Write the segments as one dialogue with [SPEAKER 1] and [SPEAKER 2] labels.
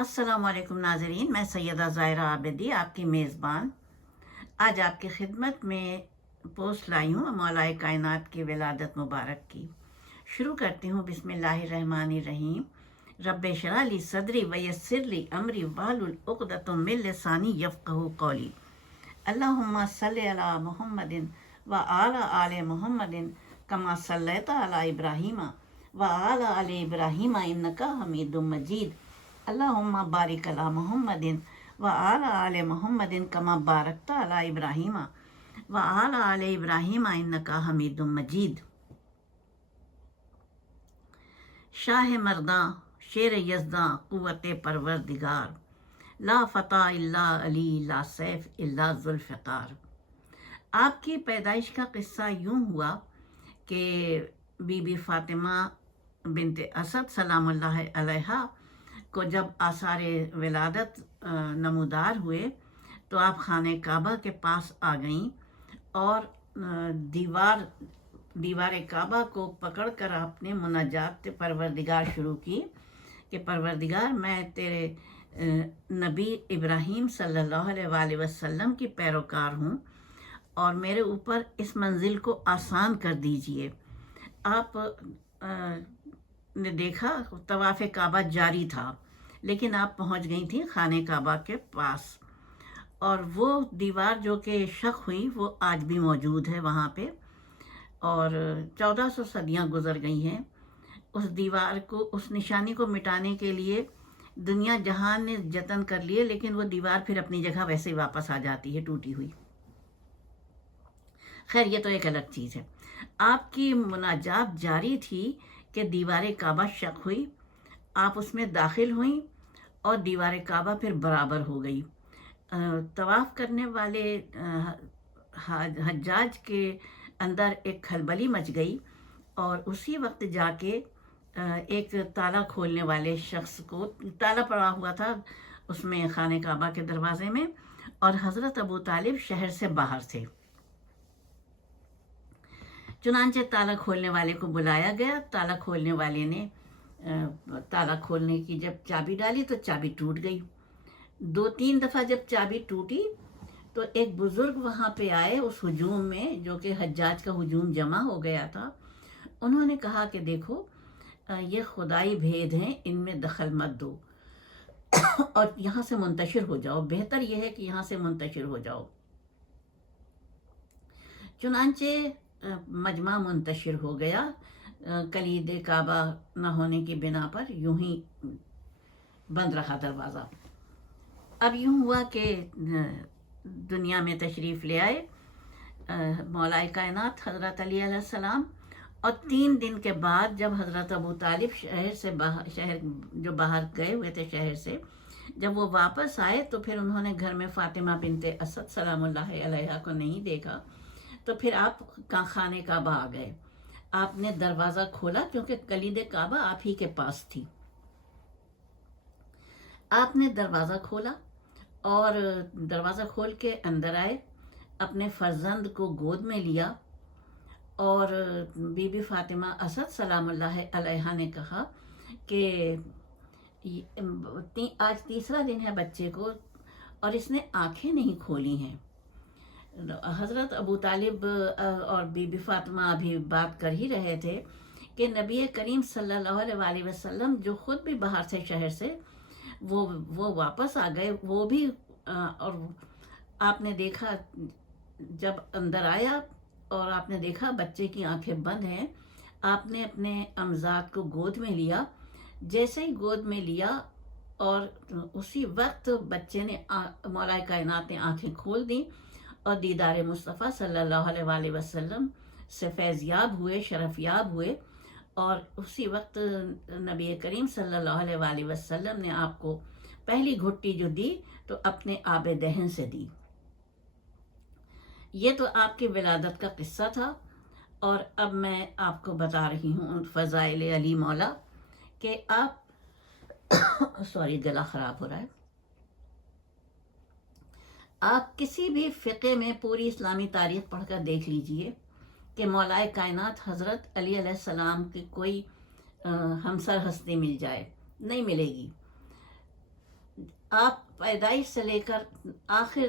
[SPEAKER 1] السلام علیکم ناظرین، میں سیدہ ظاہرہ عابدی آپ کی میزبان۔ آج آپ کی خدمت میں پوسٹ لائی ہوں مولائے کائنات کی ولادت مبارک کی۔ شروع کرتی ہوں بسم اللہ الرحمن الرحیم۔ رب شرح لی صدری ویسر لی امری وال العقدۃ من لسانی یفقہ قولی۔ اللہم صلی علی محمد و آل آل محمد کما صلیت علی ابراہیم و آل آل ابراہیم انکا حمید مجید۔ اللہم بارک علی محمد و آل آل محمد کما بارکت علی ابراہیم و آل آل ابراہیم انکا حمید مجید۔ شاہ مرداں، شیر یزداں، قوت پروردگار۔ لا فتح اللہ علی، لا سیف اللہ ذوالفقار۔ آپ کی پیدائش کا قصہ یوں ہوا کہ بی بی فاطمہ بنت اسد سلام اللہ علیہ کو جب آثار ولادت نمودار ہوئے تو آپ خانہ کعبہ کے پاس آ گئیں اور دیوار دیوار کعبہ کو پکڑ کر آپ نے مناجات پروردگار شروع کی کہ پروردگار، میں تیرے نبی ابراہیم صلی اللہ علیہ وآلہ وسلم کی پیروکار ہوں اور میرے اوپر اس منزل کو آسان کر دیجیے۔ آپ نے دیکھا، طواف کعبہ جاری تھا۔ لیکن آپ پہنچ گئی تھیں خانہ کعبہ کے پاس۔ اور وہ دیوار جو کہ شک ہوئی، وہ آج بھی موجود ہے وہاں پہ۔ اور چودہ سو صدیاں گزر گئی ہیں۔ اس دیوار کو، اس نشانی کو مٹانے کے لیے دنیا جہان نے جتن کر لیے، لیکن وہ دیوار پھر اپنی جگہ ویسے ہی واپس آ جاتی ہے، ٹوٹی ہوئی۔ خیر، یہ تو ایک الگ چیز ہے۔ آپ کی مناجات جاری تھی کہ دیوار کعبہ شک ہوئی، آپ اس میں داخل ہوئیں۔ اور دیوار کعبہ پھر برابر ہو گئی۔ طواف کرنے والے حجاج کے اندر ایک کھلبلی مچ گئی اور اسی وقت جا کے ایک تالا کھولنے والے شخص کو، تالا پڑا ہوا تھا اس میں خانہ کعبہ کے دروازے میں اور حضرت ابو طالب شہر سے باہر تھے۔ چنانچہ تالا کھولنے والے کو بلایا گیا۔ تالا کھولنے والے نے تالا کھولنے کی جب چابی ڈالی تو چابی ٹوٹ گئی۔ دو تین دفعہ جب چابی ٹوٹی تو ایک بزرگ وہاں پہ آئے اس ہجوم میں، جو کہ حجاج کا ہجوم جمع ہو گیا تھا۔ انہوں نے کہا کہ دیکھو یہ خدائی بھید ہیں، ان میں دخل مت دو۔ اور یہاں سے منتشر ہو جاؤ۔ بہتر یہ ہے کہ یہاں سے منتشر ہو جاؤ۔ چنانچہ مجمع منتشر ہو گیا۔ کلید کعبہ نہ ہونے کی بنا پر یوں ہی بند رہا دروازہ۔ اب یوں ہوا کہ دنیا میں تشریف لے آئے مولائے کائنات حضرت علی علیہ السلام، اور تین دن کے بعد جب حضرت ابو طالب شہر سے باہر شہر جو باہر گئے ہوئے تھے شہر سے، جب وہ واپس آئے تو پھر انہوں نے گھر میں فاطمہ بنت اسد سلام اللہ علیہ کو نہیں دیکھا، تو پھر آپ خانے کعبہ آ گئے۔ آپ نے دروازہ کھولا کیونکہ کلید کعبہ آپ ہی کے پاس تھی۔ آپ نے دروازہ کھولا اور دروازہ کھول کے اندر آئے، اپنے فرزند کو گود میں لیا اور بی بی فاطمہ اسد سلام اللہ علیہ نے کہا کہ آج تیسرا دن ہے بچے کو اور اس نے آنکھیں نہیں کھولی ہیں۔ حضرت ابو طالب اور بی بی فاطمہ ابھی بات کر ہی رہے تھے کہ نبی کریم صلی اللہ علیہ وسلم جو خود بھی باہر سے شہر سے وہ وہ واپس آ گئے، وہ بھی اور آپ نے دیکھا جب اندر آیا اور آپ نے دیکھا بچے کی آنکھیں بند ہیں، آپ نے اپنے امزاد کو گود میں لیا، جیسے ہی گود میں لیا اور اسی وقت بچے نے مولائے کائنات نے آنکھیں کھول دیں اور دیدار مصطفیٰ صلی اللہ علیہ وآلہ وسلم سے فیضیاب ہوئے، شرف یاب ہوئے اور اسی وقت نبی کریم صلی اللہ علیہ وآلہ وسلم نے آپ کو پہلی گھٹی جو دی تو اپنے آب دہن سے دی۔ یہ تو آپ کی ولادت کا قصہ تھا اور اب میں آپ کو بتا رہی ہوں فضائل علی مولا کہ آپ سوری، گلا خراب ہو رہا ہے۔ آپ کسی بھی فقے میں پوری اسلامی تاریخ پڑھ کر دیکھ لیجیے کہ مولائے کائنات حضرت علی علیہ السلام کی کوئی ہمسر ہستی مل جائے، نہیں ملے گی۔ آپ پیدائش سے لے کر آخر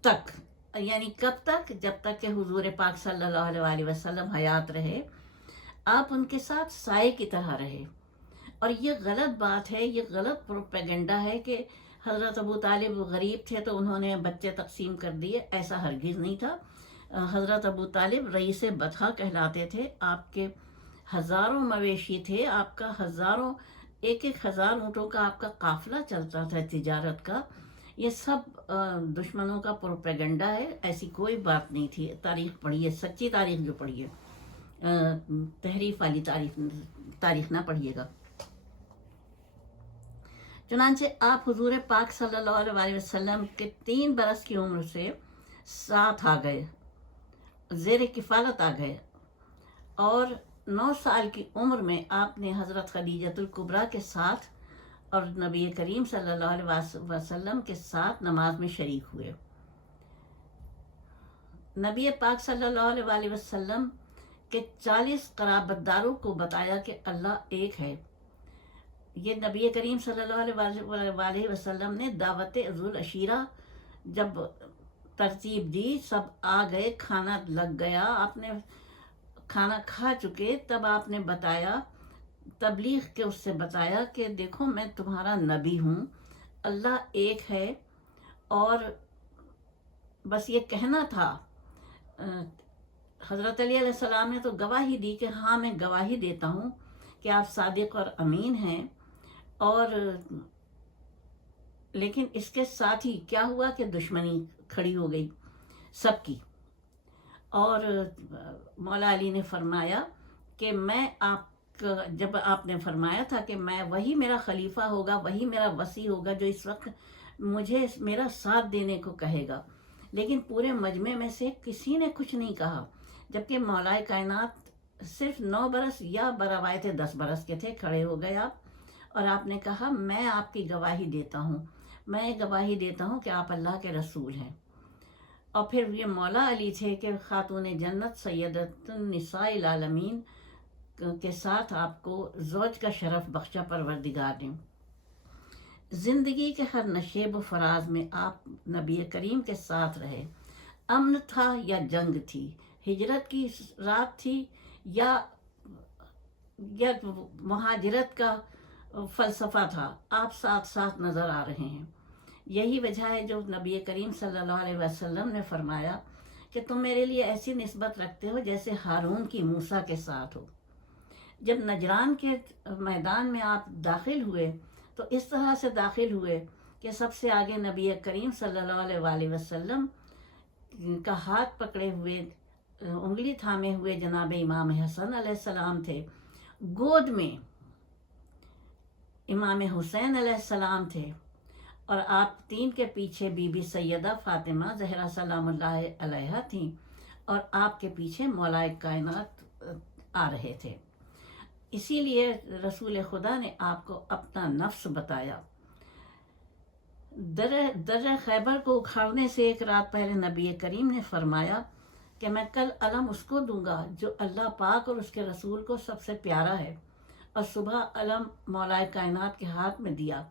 [SPEAKER 1] تک یعنی کب تک؟ جب تک کہ حضور پاک صلی اللہ علیہ وآلہ وسلم حیات رہے، آپ ان کے ساتھ سائے کی طرح رہے۔ اور یہ غلط بات ہے، یہ غلط پروپیگنڈا ہے کہ حضرت ابو طالب غریب تھے تو انہوں نے بچے تقسیم کر دیے، ایسا ہرگز نہیں تھا۔ حضرت ابو طالب رئیس بطحا کہلاتے تھے۔ آپ کے ہزاروں مویشی تھے، آپ کا ہزاروں، ایک ایک ہزار اونٹوں کا آپ کا قافلہ چلتا تھا تجارت کا۔ یہ سب دشمنوں کا پروپیگنڈا ہے، ایسی کوئی بات نہیں تھی۔ تاریخ پڑھیے سچی تاریخ جو پڑھیے تحریف والی تاریخ تاریخ نہ پڑھیے گا۔ چنانچہ آپ حضور پاک صلی اللہ علیہ وسلم کے تین برس کی عمر سے ساتھ آ گئے، زیر کفالت آ گئے اور نو سال کی عمر میں آپ نے حضرت خدیجت القبرہ کے ساتھ اور نبی کریم صلی اللہ علیہ وسلم کے ساتھ نماز میں شریک ہوئے۔ نبی پاک صلی اللہ علیہ وسلم کے چالیس قرابت داروں کو بتایا کہ اللہ ایک ہے۔ یہ نبی کریم صلی اللہ علیہ وسلم نے دعوت العشیرہ جب ترتیب دی، سب آ گئے، کھانا لگ گیا، آپ نے کھانا کھا چکے، تب آپ نے بتایا، تبلیغ کے اس سے بتایا کہ دیکھو میں تمہارا نبی ہوں، اللہ ایک ہے، اور بس یہ کہنا تھا حضرت علیہ علیہ السلام نے تو گواہی دی کہ ہاں میں گواہی دیتا ہوں کہ آپ صادق اور امین ہیں اور لیکن اس کے ساتھ ہی کیا ہوا کہ دشمنی کھڑی ہو گئی سب کی۔ اور مولا علی نے فرمایا کہ میں آپ جب آپ نے فرمایا تھا کہ میں، وہی میرا خلیفہ ہوگا، وہی میرا وسیع ہوگا جو اس وقت مجھے میرا ساتھ دینے کو کہے گا۔ لیکن پورے مجمع میں سے کسی نے کچھ نہیں کہا، جبکہ مولا کائنات صرف نو برس یا بروایت دس برس کے تھے، کھڑے ہو گئے آپ۔ اور آپ نے کہا، میں آپ کی گواہی دیتا ہوں۔ میں گواہی دیتا ہوں کہ آپ اللہ کے رسول ہیں۔ اور پھر یہ مولا علی تھے کہ خاتون جنت سیدت النساء العالمین کے ساتھ آپ کو زوج کا شرف بخشا پروردگار نے۔ زندگی کے ہر نشیب و فراز میں آپ نبی کریم کے ساتھ رہے۔ امن تھا یا جنگ تھی؟ ہجرت کی رات تھی یا یا مہاجرت کا فلسفہ تھا، آپ ساتھ ساتھ نظر آ رہے ہیں۔ یہی وجہ ہے جو نبی کریم صلی اللہ علیہ وسلم نے فرمایا کہ تم میرے لیے ایسی نسبت رکھتے ہو جیسے ہارون کی موسا کے ساتھ ہو۔ جب نجران کے میدان میں آپ داخل ہوئے تو اس طرح سے داخل ہوئے کہ سب سے آگے نبی کریم صلی اللہ علیہ وآلہ وسلم کا ہاتھ پکڑے ہوئے، انگلی تھامے ہوئے جناب امام حسن علیہ السلام تھے۔ گود میں امام حسین علیہ السلام تھے اور آپ تین کے پیچھے بی بی سیدہ فاطمہ زہرا سلام اللہ علیہ تھیں اور آپ کے پیچھے مولائے کائنات، آ رہے تھے۔ اسی لیے رسول خدا نے آپ کو اپنا نفس بتایا۔ در در خیبر کو اکھاڑنے سے ایک رات پہلے نبی کریم نے فرمایا کہ میں کل علم اس کو دوں گا جو اللہ پاک اور اس کے رسول کو سب سے پیارا ہے۔ اور صبح علم مولائے کائنات کے ہاتھ میں دیا۔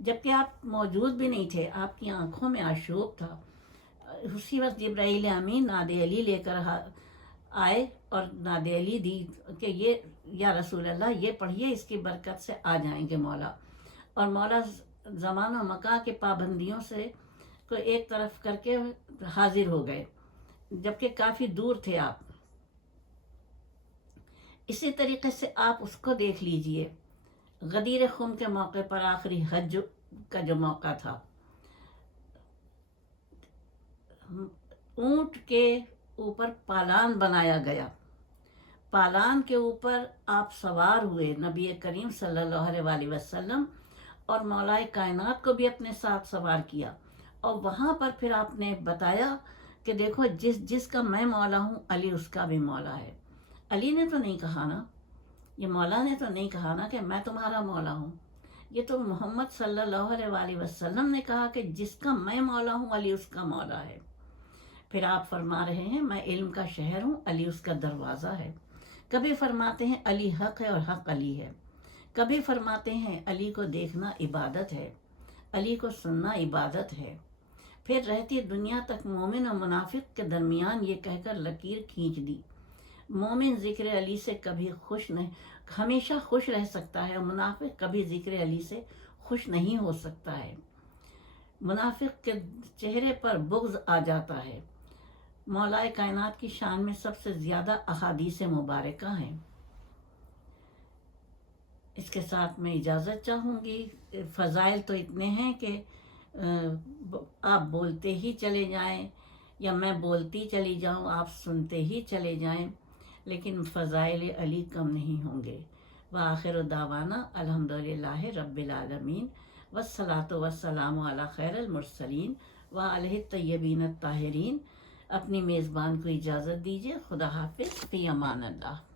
[SPEAKER 1] جبکہ آپ موجود بھی نہیں تھے، آپ کی آنکھوں میں آشوب تھا۔ اسی وقت جبرائیل امین ناد علی لے کر آئے اور ناد علی دی کہ یہ یا رسول اللہ، یہ پڑھیے، اس کی برکت سے آ جائیں گے مولا۔ اور مولا زمان و مکہ کے پابندیوں سے کو ایک طرف کر کے حاضر ہو گئے۔ جبکہ کافی دور تھے آپ۔ اسی طریقے سے آپ اس کو دیکھ لیجیے۔ غدیر خم کے موقع پر آخری حج کا جو موقع تھا۔ اونٹ کے اوپر پالان بنایا گیا۔ پالان کے اوپر آپ سوار ہوئے نبی کریم صلی اللہ علیہ وسلم اور مولائے کائنات کو بھی اپنے ساتھ سوار کیا۔ اور وہاں پر پھر آپ نے بتایا کہ دیکھو جس جس کا میں مولا ہوں، علی اس کا بھی مولا ہے۔ علی نے تو نہیں کہا نا؟ یہ مولا نے تو نہیں کہا نا کہ میں تمہارا مولا ہوں۔ یہ تو محمد صلی اللہ علیہ وآلہ وسلم نے کہا کہ جس کا میں مولا ہوں، علی اس کا مولا ہے۔ پھر آپ فرما رہے ہیں، میں علم کا شہر ہوں، علی اس کا دروازہ ہے۔ کبھی فرماتے ہیں علی حق ہے اور حق علی ہے۔ کبھی فرماتے ہیں علی کو دیکھنا عبادت ہے، علی کو سننا عبادت ہے۔ پھر رہتی دنیا تک مومن اور منافق کے درمیان یہ کہہ کر لکیر کھینچ دی۔ مومن ذکر علی سے کبھی خوش نہیں، ہمیشہ خوش رہ سکتا ہے، منافق کبھی ذکر علی سے خوش نہیں ہو سکتا ہے۔ منافق کے چہرے پر بغض آ جاتا ہے۔ مولائے کائنات کی شان میں سب سے زیادہ احادیث مبارکہ ہیں۔ اس کے ساتھ میں اجازت چاہوں گی، فضائل تو اتنے ہیں کہ آپ بولتے ہی چلے جائیں یا میں بولتی چلی جاؤں، آپ سنتے ہی چلے جائیں۔ لیکن فضائل علی کم نہیں ہوں گے۔ وآخر دعوانا الحمد للہ رب العالمین وسلاۃ وسلام علی خیر المرسلین و علیہ طیبین الطاہرین۔ اپنی میزبان کو اجازت دیجیے خدا حافظ، فی امان اللہ۔